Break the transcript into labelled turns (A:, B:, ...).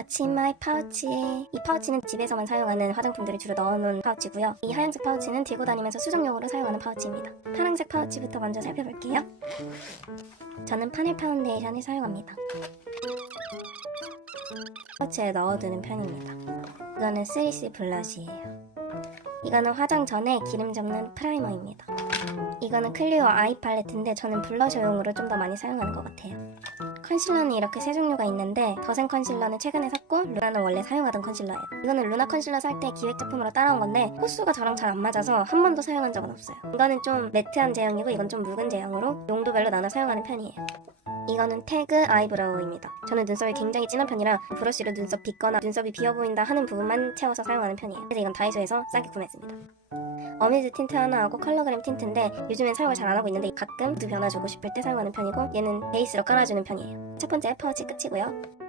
A: 아치마이 파우치. 이 파우치는 집에서만 사용하는 화장품들을 주로 넣어놓은 파우치고요. 이 하얀색 파우치는 들고 다니면서 수정용으로 사용하는 파우치입니다. 파란색 파우치부터 먼저 살펴볼게요. 저는 파넬 파운데이션을 사용합니다. 파우치에 넣어두는 편입니다. 이거는 3C 블러시예요. 이거는 화장 전에 기름 잡는 프라이머입니다. 이거는 클리오 아이 팔레트인데 저는 블러셔용으로 좀 더 많이 사용하는 것 같아요. 컨실러는 이렇게 세 종류가 있는데 더센 컨실러는 최근에 샀고 루나는 원래 사용하던 컨실러예요. 이거는 루나 컨실러 살 때 기획 제품으로 따라온 건데 호수가 저랑 잘 안 맞아서 한 번도 사용한 적은 없어요. 이거는 좀 매트한 제형이고 이건 좀 묽은 제형으로 용도별로 나눠 사용하는 편이에요. 이거는 태그 아이브로우입니다. 저는 눈썹이 굉장히 진한 편이라 브러쉬로 눈썹 빗거나 눈썹이 비어 보인다 하는 부분만 채워서 사용하는 편이에요. 그래서 이건 다이소에서 싸게 구매했습니다. 어미즈 틴트 하나하고 컬러그램 틴트인데 요즘엔 사용을 잘 안 하고 있는데 가끔 두 변화 주고 싶을 때 사용하는 편이고 얘는 베이스로 깔아주는 편이에요. 첫 번째 파우치 끝이고요.